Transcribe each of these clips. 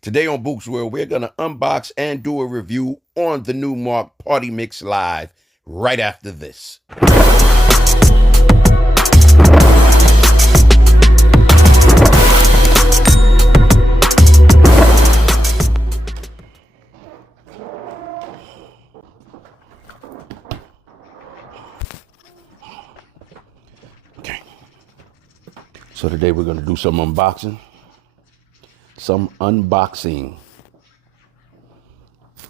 Today on Buke's World, we're going to unbox and do a review on the Numark Party Mix Live right after this. Okay. So today we're going to do some unboxing.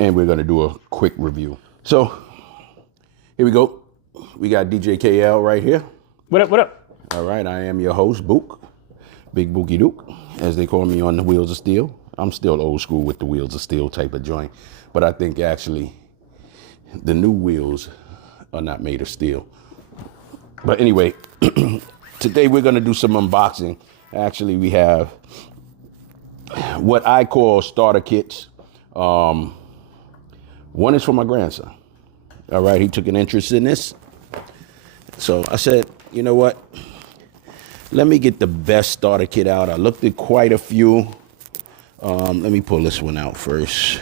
And we're going to do a quick review. So here we go. We got DJ KL right here. What up, what up? All right, I am your host, Buke. Big Bookie Duke, as they call me on the Wheels of Steel. I'm still old school with the Wheels of Steel type of joint. But I think actually the new wheels are not made of steel. But anyway, today we're going to do some unboxing. Actually, we have what I call starter kits. One is for my grandson. All right, he took an interest in this. So I said, you know what? Let me get the best starter kit out. I looked at quite a few. Let me pull this one out first.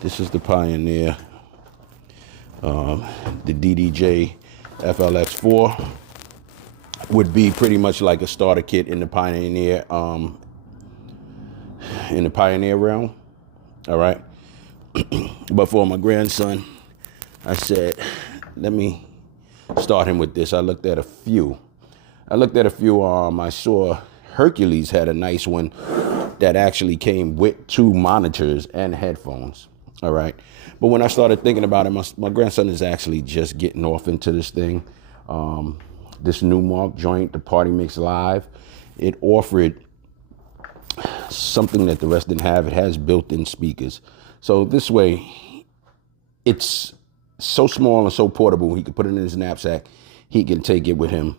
This is the Pioneer, the DDJ FLX4. Would be pretty much like a starter kit in the Pioneer, realm. All right. But for my grandson, I said, let me start him with this. I looked at a few. I saw Hercules had a nice one that actually came with 2 monitors and headphones. All right. But when I started thinking about it, my grandson is actually just getting off into this thing. This Numark joint, the Party Mix Live, it offered something that the rest didn't have. It has built-in speakers. So this way, it's so small and so portable. He can put it in his knapsack. He can take it with him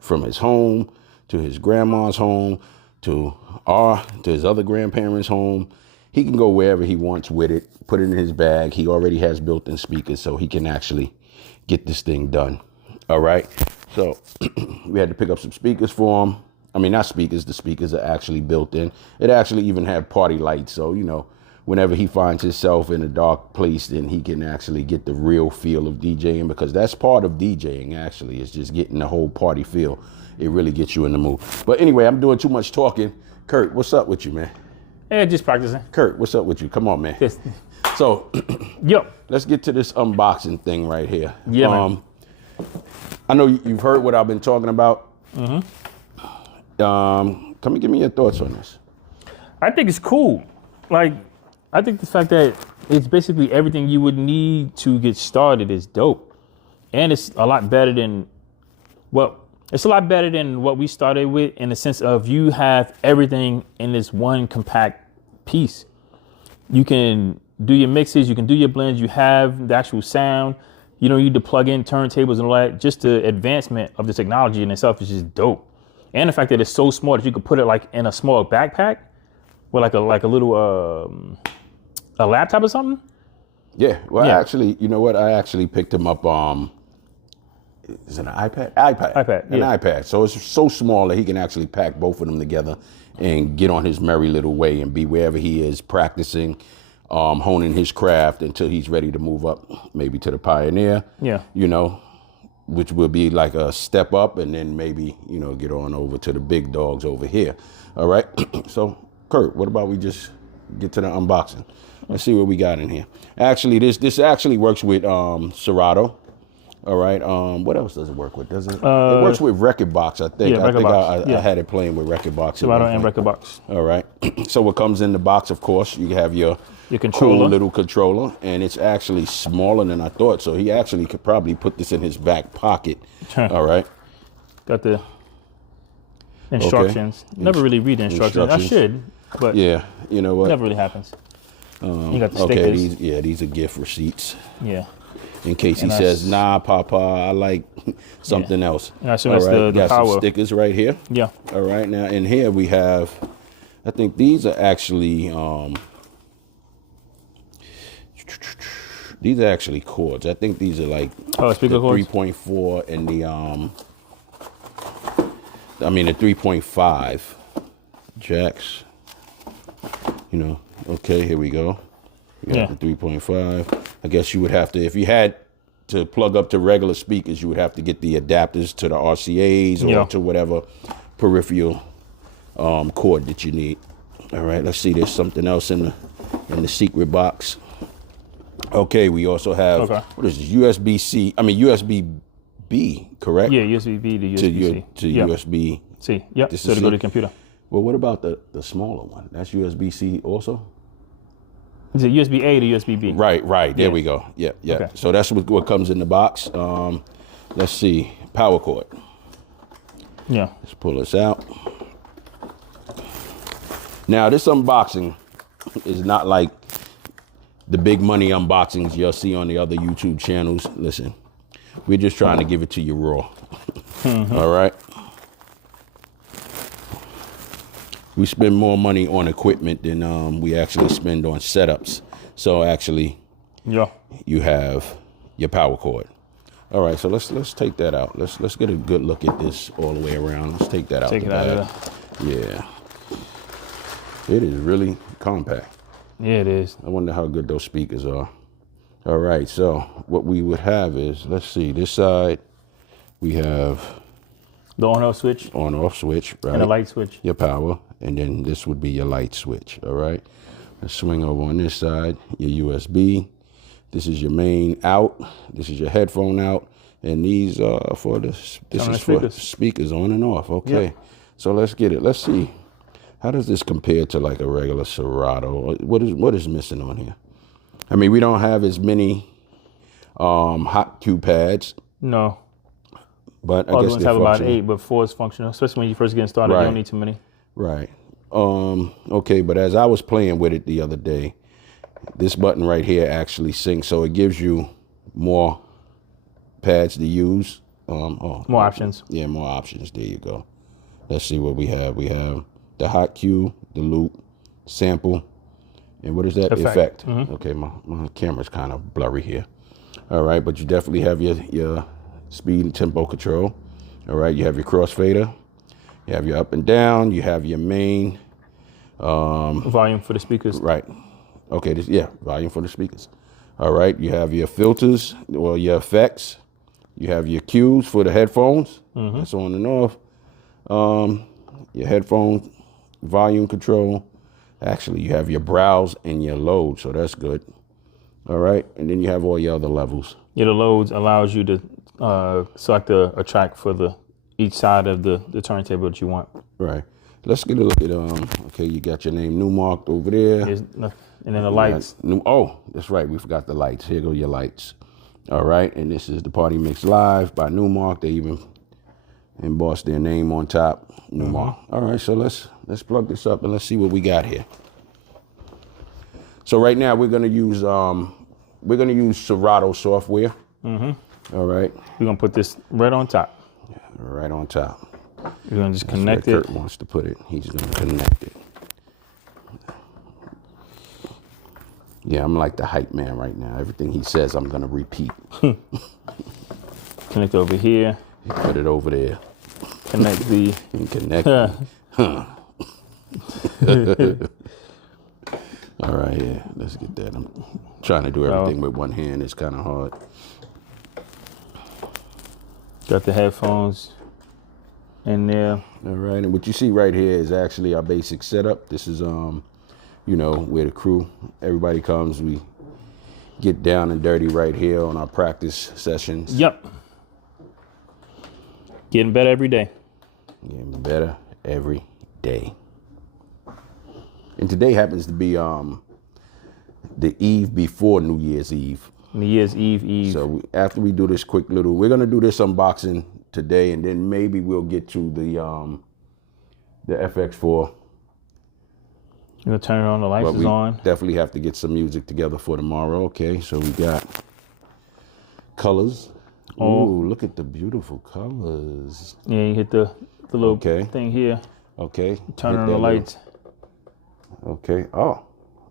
from his home to his grandma's home to his other grandparents' home. He can go wherever he wants with it, put it in his bag. He already has built-in speakers, so he can actually get this thing done. All right. So we had to pick up some speakers for him. I mean, not speakers. The speakers are actually built in. It actually even had party lights. So, you know, whenever he finds himself in a dark place, then he can actually get the real feel of DJing, because that's part of DJing, actually, is just getting the whole party feel. It really gets you in the mood. But anyway, I'm doing too much talking. Kurt, what's up with you, man? Hey, just practicing. Kurt, what's up with you? Come on, man. Yes. So, Yo. Let's get to this unboxing thing right here. Yeah, man. I know you've heard what I've been talking about. Mm-hmm. Come and give me your thoughts on this. I think it's cool. Like, I think the fact that it's basically everything you would need to get started is dope. And it's a lot better than what we started with, in the sense of you have everything in this one compact piece. You can do your mixes, you can do your blends, you have the actual sound. You don't need to plug in turntables and all that. Just the advancement of the technology in itself is just dope. And the fact that it's so small that you could put it like in a small backpack with like a little a laptop or something. Yeah. Well, Yeah. Actually, you know what? I actually picked him up. Is it an iPad? iPad. An Yeah. iPad. So it's so small that he can actually pack both of them together and get on his merry little way and be wherever he is practicing, honing his craft until he's ready to move up, maybe to the Pioneer. Yeah. You know, which will be like a step up, and then maybe, you know, get on over to the big dogs over here. All right. So, Kurt, what about we just get to the unboxing? Let's see what we got in here. Actually, this actually works with Serato. All right. What else does it work with? Does it? It works with Rekordbox, I think. Yeah, I had it playing with Rekordbox. Serato and Rekordbox. All right. So what comes in the box, of course, you have your controller. cool little controller, and it's actually smaller than I thought. So he actually could probably put this in his back pocket. All right. Got the instructions. Okay. Never really read the instructions. I should, but yeah, you know what? Never really happens. You got the stickers. Okay, these are gift receipts. Yeah. In case he says, nah, Papa, I like something else. And I assume that's the got power. some stickers right here. Yeah. All right. Now, in here we have, I think these are actually cords. I think these are like speaker cords? 3.4 and the 3.5 jacks. You know, Okay, here we go. You got Yeah. the 3.5. I guess you would have to, if you had to plug up to regular speakers, you would have to get the adapters to the RCAs or Yeah. to whatever peripheral cord that you need. All right, let's see. There's something else in the secret box. Okay, we also have what is this? USB-C? I mean USB-B, correct? Yeah, USB-B to USB-C. To Yep. USB. C. Yep. This So is to go C. to the computer. Well, what about the smaller one? That's USB-C also? Is it USB-A to USB-B? Right. There Yeah. we go. Yeah. Okay. So that's what comes in the box. Let's see. Power cord. Yeah. Let's pull this out. Now, this unboxing is not like the big money unboxings you'll see on the other YouTube channels. Listen, we're just trying to give it to you raw. All right. We spend more money on equipment than we actually spend on setups. So actually, Yeah. you have your power cord. All right, so let's take that out. Let's get a good look at this all the way around. Let's take that out. Take it out of there. Yeah. It is really compact. Yeah, it is. I wonder how good those speakers are. All right, so what we would have is, let's see, this side we have The on-off switch on-off switch, right? and a light switch. Your power, and then this would be your light switch. All right. Let's swing over on this side, your USB. This is your main out. This is your headphone out, and these are for this is for speakers on and off. Okay. Yep. So let's get it. Let's see. How does this compare to like a regular Serato? What is missing on here? I mean, we don't have as many hot Q pads, No. but I Other guess ones they're have about functional. 8, but 4 is functional. Especially when you first get started, Right. you don't need too many. Right. Okay, but as I was playing with it the other day, this button right here actually syncs, so it gives you more pads to use. More options. Yeah, more options. There you go. Let's see what we have. We have the hot cue, the loop, sample, and what is that? Effect. Okay, my camera's kind of blurry here. All right, but you definitely have your speed and tempo control. All right, you have your crossfader. You have your up and down. You have your main. Volume for the speakers. Right. Okay, volume for the speakers. All right, you have your filters or your effects. You have your cues for the headphones. That's on and off. Your headphone volume control. Actually, you have your browse and your load, so that's good. All right, and then you have all your other levels. Yeah, the loads allows you to select a track for each side of the turntable that you want. Right. Let's get a look at okay, you got your name Numark over there. And then the lights. That's right. We forgot the lights. Here go your lights. All right, and this is the Party Mix Live by Numark. They even embossed their name on top, Numark. All right, so let's plug this up and let's see what we got here. So right now we're gonna use Serato software. All right. We're gonna put this right on top. Right on top. We're gonna just That's connect where it. Kurt wants to put it. He's gonna connect it. Yeah, I'm like the hype man right now. Everything he says, I'm gonna repeat. Connect over here. Put it over there. Connect the. And connect it. All right, yeah, let's get that. I'm trying to do everything with one hand. It's kind of hard. Got the headphones in there. All right, and what you see right here is actually our basic setup. This is, where the crew, everybody comes. We get down and dirty right here on our practice sessions. Yep. Getting better every day. Getting better every day. And today happens to be the eve before New Year's Eve. New Year's Eve. So after we do this quick little, we're gonna do this unboxing today, and then maybe we'll get to the FX4. You're gonna turn it on. The lights is on. Definitely have to get some music together for tomorrow. Okay, so we got colors. Oh, look at the beautiful colors. Yeah, you hit the little thing here. Okay. Turn on the lights. Okay. Oh,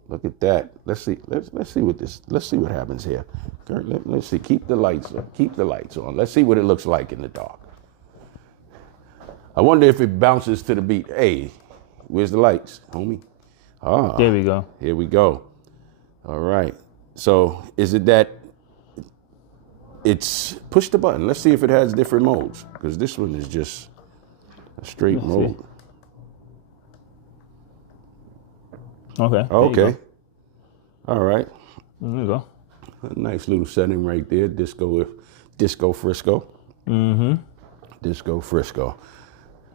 look at that. Let's see what happens here. Let's see. Keep the lights on. Keep the lights on. Let's see what it looks like in the dark. I wonder if it bounces to the beat. Hey, where's the lights, homie? There we go. Here we go. All right. So is it that it's push the button? Let's see if it has different modes, because this one is just a straight mode. Okay. Okay. All right. There you go. A nice little setting right there. Disco Frisco. Mm-hmm. Disco Frisco.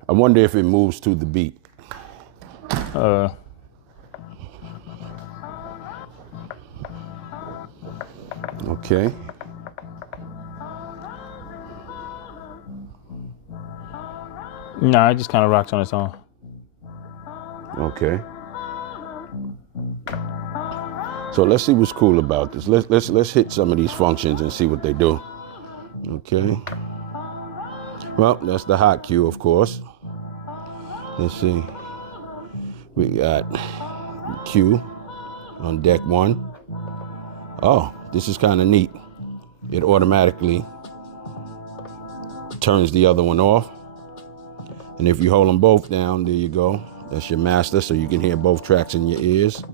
I wonder if it moves to the beat. Okay. Nah, it just kind of rocks on its own. Okay. So let's see what's cool about this. Let's hit some of these functions and see what they do. Okay. Well, that's the hot cue, of course. Let's see. We got Q on deck 1. Oh, this is kind of neat. It automatically turns the other one off. And if you hold them both down, there you go. That's your master, so you can hear both tracks in your ears.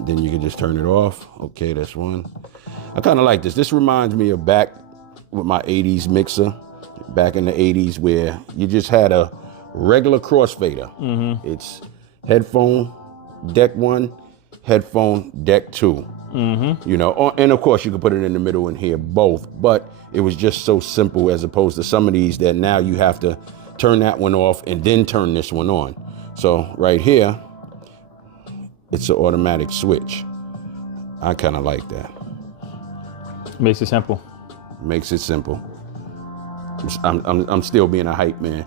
Then you can just turn it off. Okay, that's one. I kind of like this. This reminds me of back with my 80s mixer, back in the 80s, where you just had a regular crossfader. Mm-hmm. It's headphone, deck 1, headphone, deck 2. Mm-hmm. You know, and of course you could put it in the middle and hear both, but it was just so simple as opposed to some of these that now you have to turn that one off and then turn this one on. So right here, it's an automatic switch. I kind of like that. Makes it simple. Makes it simple. I'm still being a hype man.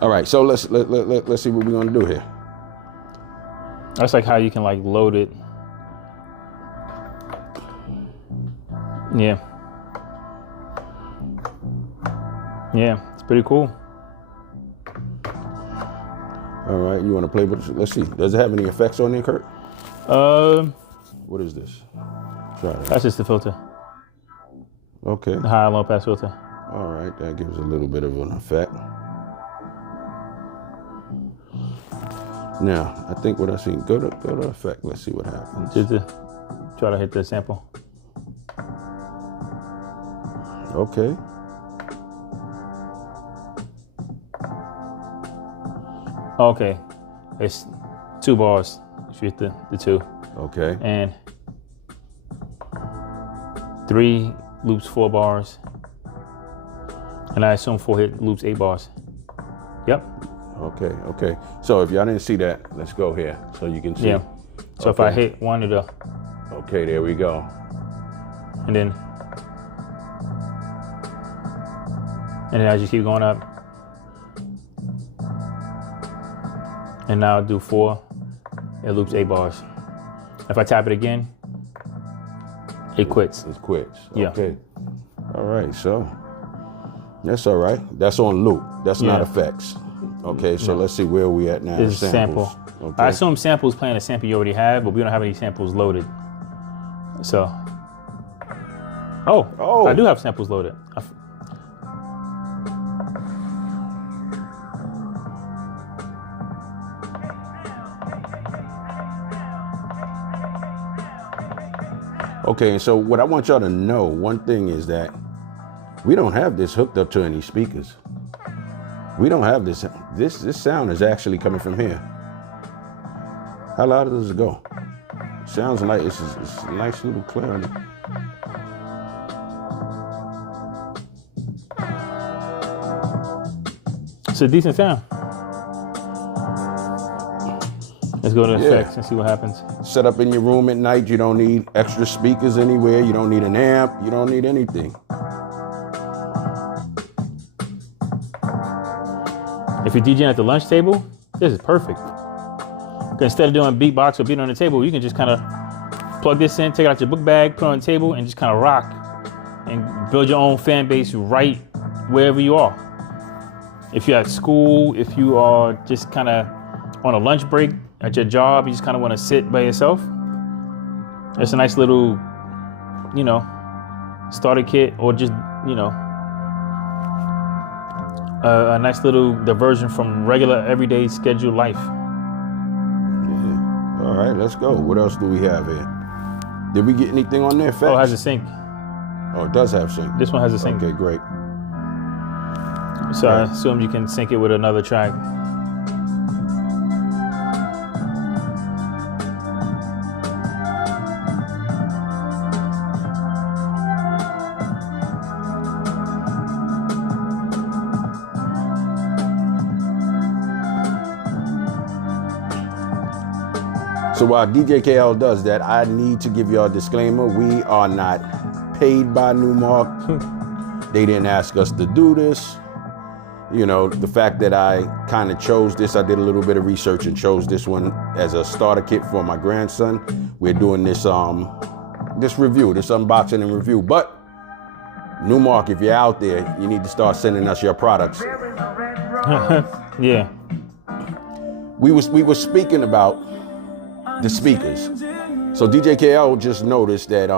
All right, so let's see what we're gonna do here. That's like how you can like load it. Yeah. Yeah, it's pretty cool. All right, you want to play with it? Let's see. Does it have any effects on there, Kurt? What is this? Try that. That's just the filter. Okay. The high and low pass filter. All right, that gives a little bit of an effect. Now, I think what I see, go to effect. Let's see what happens. Just to try to hit the sample. Okay. Okay, it's 2 bars if you hit the 2. Okay. And 3 loops 4 bars. And I assume 4 hit loops 8 bars. Yep. Okay. So if y'all didn't see that, let's go here so you can see. Yeah. So if I hit 1 of the. Okay, there we go. And then as you keep going up. And now do 4, it loops 8 bars. If I tap it again, it quits. It quits. Yeah. Okay. All right, so that's all right. That's on loop. That's not effects. Okay, so let's see where we at now. This is sample. Okay. I assume sample is playing a sample you already have, but we don't have any samples loaded. So, I do have samples loaded. Okay, so what I want y'all to know, one thing is that we don't have this hooked up to any speakers. We don't have this. This sound is actually coming from here. How loud does it go? Sounds like it's a nice little clarity. It's a decent sound. Let's go to effects and see what happens. Set up in your room at night. You don't need extra speakers anywhere. You don't need an amp. You don't need anything. If you're DJing at the lunch table, this is perfect. Instead of doing beatbox or beat on the table, you can just kind of plug this in, take it out your book bag, put it on the table, and just kind of rock and build your own fan base right wherever you are. If you're at school, if you are just kind of on a lunch break at your job, you just kind of want to sit by yourself. It's a nice little, starter kit, or just, a nice little diversion from regular everyday scheduled life. right, let's go. What else do we have here? Did we get anything on there, Fetch? Oh, it has a sync. Oh, it does have sync. This one has a sync. Okay, great. So I assume you can sync it with another track. So while DJ KL does that, I need to give y'all a disclaimer. We are not paid by Numark. They didn't ask us to do this. You know, the fact that I kind of chose this, I did a little bit of research and chose this one as a starter kit for my grandson. We're doing this review, this unboxing and review. But Numark, if you're out there, you need to start sending us your products. Yeah. We were speaking about the speakers. So DJ KL just noticed that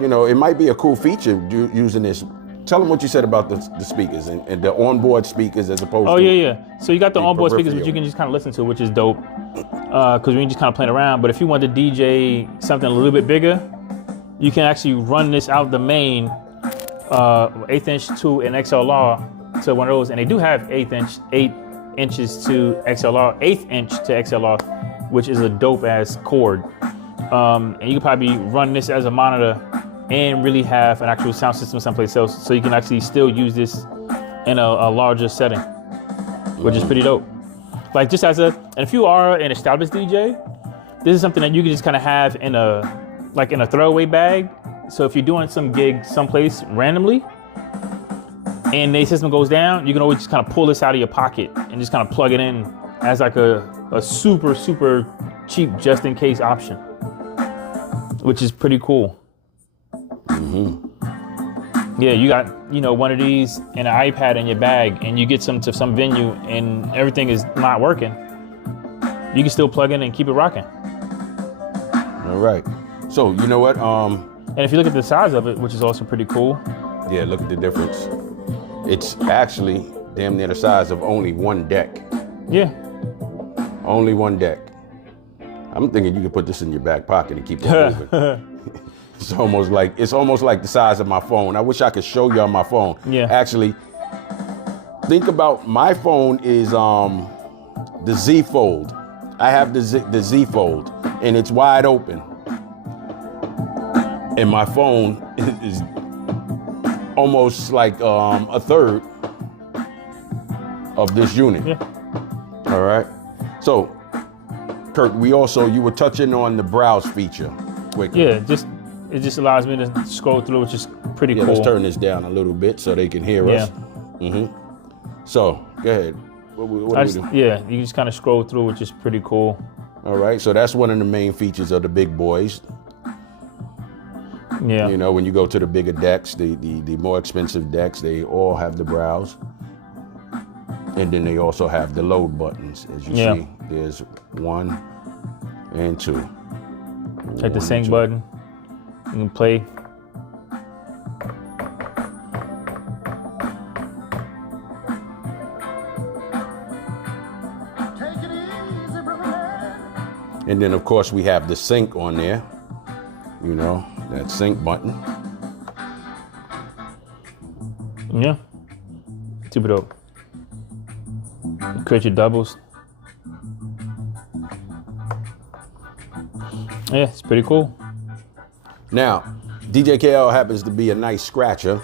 you know, it might be a cool feature using this. Tell them what you said about the speakers and the onboard speakers as opposed to. Oh, yeah. So you got the onboard speakers, peripheral. which you can just kind of listen to, which is dope. Because we can just kind of playing around. But if you want to DJ something a little bit bigger, you can actually run this out the main 1/8 inch to an XLR to one of those. And they do have 8 inches to XLR, 1/8 inch to XLR, which is a dope ass cord. And you can probably run this as a monitor and really have an actual sound system someplace else. So you can actually still use this in a larger setting, which is pretty dope. Like just and if you are an established DJ, this is something that you can just kind of have in a throwaway bag. So if you're doing some gig someplace randomly and the system goes down, you can always just kind of pull this out of your pocket and just kind of plug it in as like a super, super cheap just in case option, which is pretty cool. Yeah, you got, you know, one of these and an iPad in your bag and you get to some venue and everything is not working. You can still plug in and keep it rocking. All right. So, you know what? And if you look at the size of it, which is also pretty cool. Yeah, look at the difference. It's actually damn near the size of only one deck. Yeah. Only one deck. I'm thinking you could put this in your back pocket and keep it moving. It's almost like the size of my phone. I wish I could show you on my phone. Yeah. Actually, think about my phone is the Z Fold. I have the Z Fold, and it's wide open. And my phone is almost like a third of this unit. Yeah. All right. So, Kurt, you were touching on the browse feature quickly. Yeah, it just allows me to scroll through, which is pretty cool. Let's turn this down a little bit so they can hear us. So, go ahead. What do we do? Yeah, you just kind of scroll through, which is pretty cool. All right, so that's one of the main features of the big boys. Yeah. You know, when you go to the bigger decks, the more expensive decks, they all have the browse. And then they also have the load buttons. As you see, there's 1 and 2. Hit the sync button. You can play. And then, of course, we have the sync on there. You know, that sync button. Yeah. Super dope. Create your doubles. Yeah, it's pretty cool. Now, DJ KL happens to be a nice scratcher.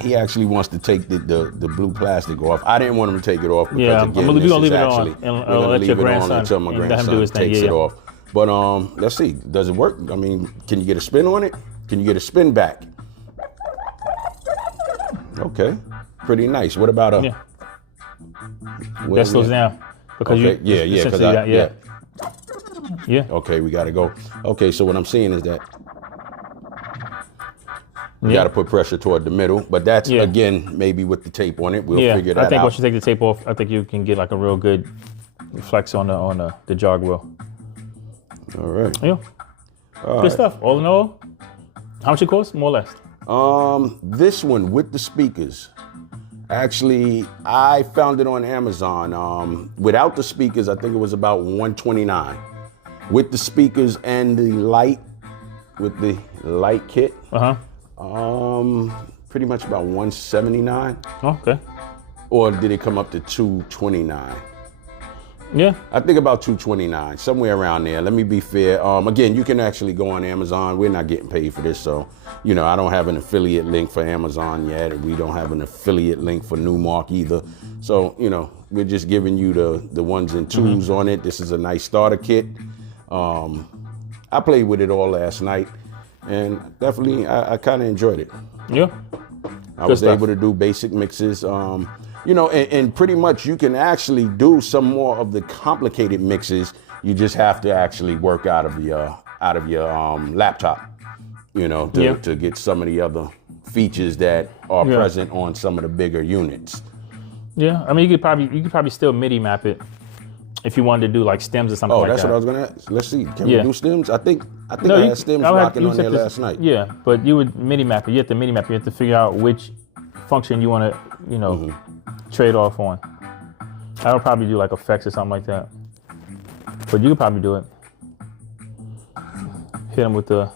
He actually wants to take the blue plastic off. I didn't want him to take it off because I'm gonna leave it on and let your grandson until my grandson takes it off. But let's see, does it work? I mean, can you get a spin on it? Can you get a spin back? Okay, pretty nice. What about a? Yeah. That slows down because okay. Yeah. Okay, we gotta go. Okay, so what I'm seeing is that you gotta put pressure toward the middle, but that's again maybe with the tape on it. We'll figure that out. I think once you take the tape off, I think you can get like a real good flex on the jog wheel. All right. Yeah. Good stuff. All in all, how much it cost? More or less. This one with the speakers Actually, I found it on Amazon. Without the speakers, I think it was about $129. With the speakers and the light, with the light kit, pretty much about $179. Okay. Or did it come up to $229? Yeah. I think about $229, somewhere around there. Let me be fair. Again, you can actually go on Amazon. We're not getting paid for this, so I don't have an affiliate link for Amazon yet, and we don't have an affiliate link for Numark either. So we're just giving you the ones and twos on it. This is a nice starter kit. I played with it all last night, and definitely I kind of enjoyed it. Yeah. I was able to do basic mixes. And pretty much you can actually do some more of the complicated mixes. You just have to actually work out of your laptop, to get some of the other features that are present on some of the bigger units. Yeah, I mean you could probably still MIDI map it if you wanted to do like stems or something like that. Oh, that's what I was gonna ask. Let's see. Can we do stems? I think I had stems rocking on there last night. Yeah, but you would MIDI map it. You have to MIDI map it. You have to figure out which function you want to, trade off on. I would probably do like effects or something like that. But you could probably do it. Hit them with the,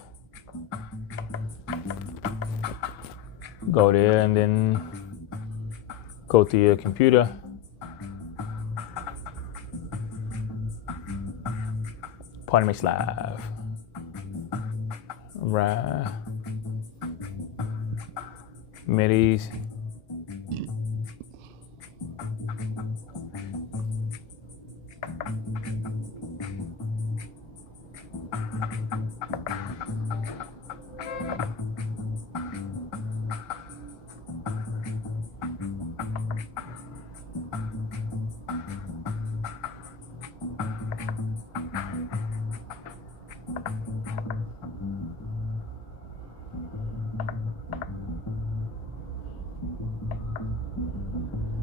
go there and then go to your computer. Party Mix Live. Right. MIDIs.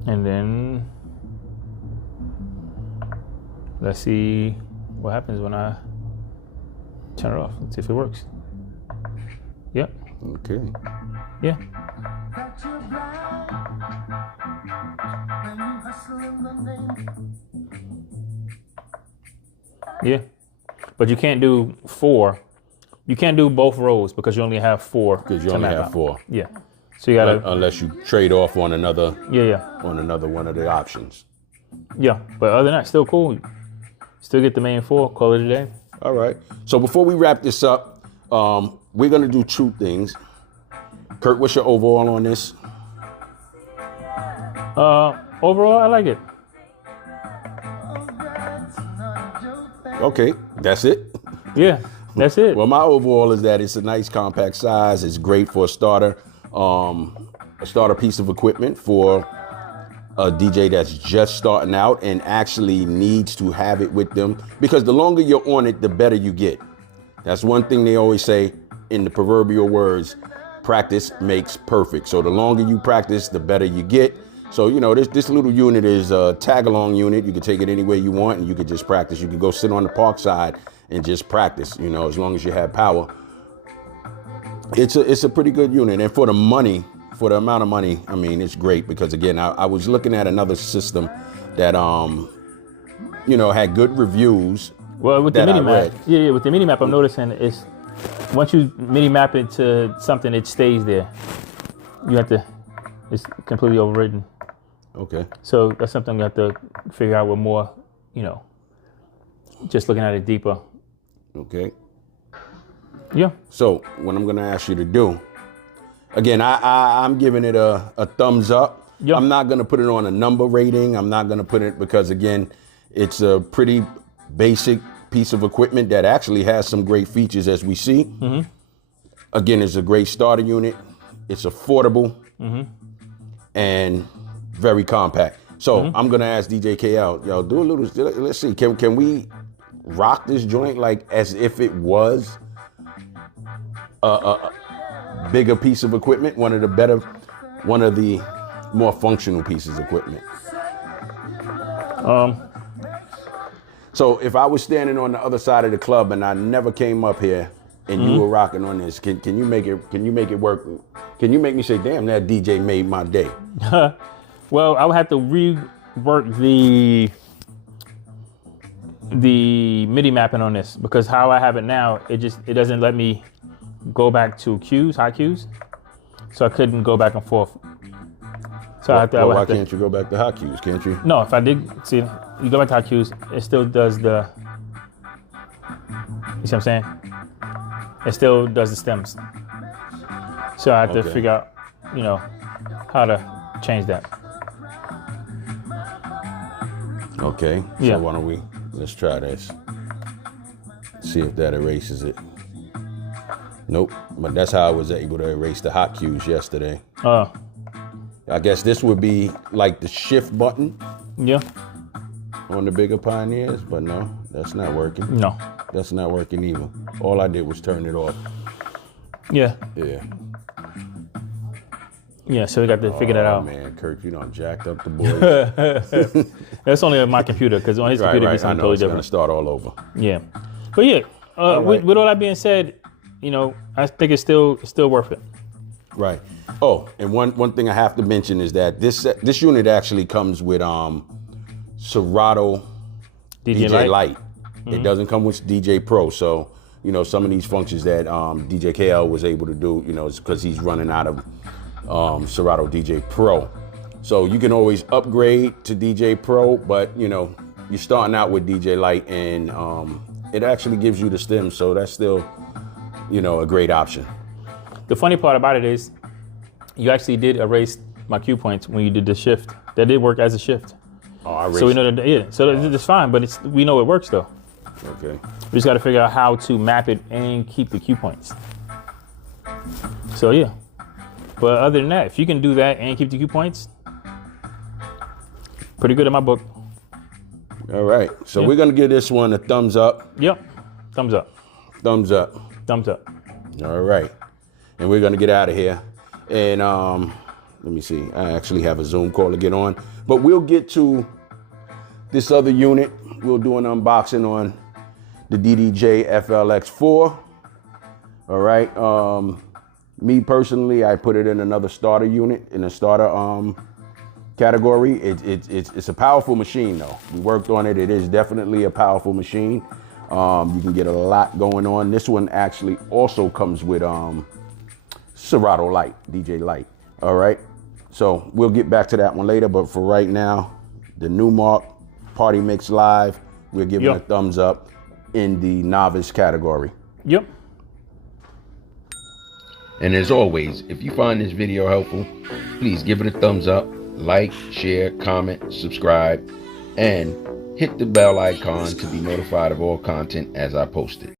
And then let's see what happens when I turn it off. Let's see if it works. Yep. Okay. Yeah. Yeah. But you can't do 4. You can't do both rows because you only have 4. Because you only have 4. Yeah. So you gotta, unless you trade off on another. Yeah. On another one of the options. Yeah, but other than that, still cool. Still get the main 4. Call it a day. All right. So before we wrap this up, we're gonna do 2 things. Kurt, what's your overall on this? Overall, I like it. Okay, that's it. Yeah, that's it. Well, my overall is that it's a nice compact size. It's great for a starter piece of equipment for a DJ that's just starting out and actually needs to have it with them, because the longer you're on it, the better you get. That's one thing they always say in the proverbial words, practice makes perfect. So the longer you practice, the better you get. So, this little unit is a tag-along unit. You can take it any way you want and you can just practice. You can go sit on the park side and just practice, as long as you have power. It's a pretty good unit. And for the amount of money, I mean, it's great because, again, I was looking at another system that, had good reviews. Well, with the MIDI map, with the MIDI map, I'm noticing it's once you MIDI map it to something, it stays there. It's completely overridden. Okay. So that's something you have to figure out with more, just looking at it deeper. Okay. Yeah. So what I'm gonna ask you to do, again, I'm giving it a thumbs up. Yep. I'm not gonna put it on a number rating. I'm not gonna put it because, again, it's a pretty basic piece of equipment that actually has some great features as we see. Mm-hmm. Again, it's a great starter unit. It's affordable and very compact. So I'm gonna ask DJ KL, do a little. Let's see, can we rock this joint like as if it was a bigger piece of equipment, one of the more functional pieces of equipment? So if I was standing on the other side of the club and I never came up here and you were rocking on this, can you make it work? Can you make me say, damn, that DJ made my day? Well, I would have to rework the MIDI mapping on this, because how I have it now, it doesn't let me go back to cues, high cues. So I couldn't go back and forth. So why can't you go back to high cues? Can't you? No, if I did, see, you go back to high cues, it still does the, you see what I'm saying? It still does the stems. So I have to figure out, you know, how to change that. Okay, Yeah. so why don't let's try this. See if that erases it. Nope, but that's how I was able to erase the hot cues yesterday. I guess this would be like the shift button. Yeah. On the bigger Pioneers, but no, that's not working. No. That's not working either. All I did was turn it off. Yeah. Yeah. Yeah, so we got to figure that out. Man, Kirk, you done jacked up the boys. That's only on my computer, because on his computer it's something totally different. It's gonna start all over. Yeah. But yeah, with all that being said, you know, I think it's still worth it. Right. Oh, and one thing I have to mention is that this unit actually comes with Serato DJ Lite. Mm-hmm. It doesn't come with DJ Pro. So, you know, some of these functions that DJ KL was able to do, you know, it's because he's running out of Serato DJ Pro. So you can always upgrade to DJ Pro, but, you know, you're starting out with DJ Lite, and it actually gives you the stems. So that's still, you know, a great option. The funny part about it is you actually did erase my cue points when you did the shift. That did work as a shift. Oh, I erased. So we know that, yeah. So it's fine, but we know it works though. Okay. We just got to figure out how to map it and keep the cue points. So yeah. But other than that, if you can do that and keep the cue points, pretty good in my book. All right. So we're gonna give this one a thumbs up. Yep. Thumbs up. Thumbs up. Thumbs up. All right. And we're gonna get out of here. And let me see. I actually have a Zoom call to get on. But we'll get to this other unit. We'll do an unboxing on the DDJ FLX4. All right. Me personally, I put it in another starter unit, in a starter category. It's a powerful machine though. We worked on it. It is definitely a powerful machine. You can get a lot going on. This one actually also comes with Serato Lite, DJ Lite. All right. So we'll get back to that one later. But for right now, the Numark Party Mix Live, we're giving a thumbs up in the novice category. Yep. And as always, if you find this video helpful, please give it a thumbs up, like, share, comment, subscribe, and hit the bell icon to be notified of all content as I post it.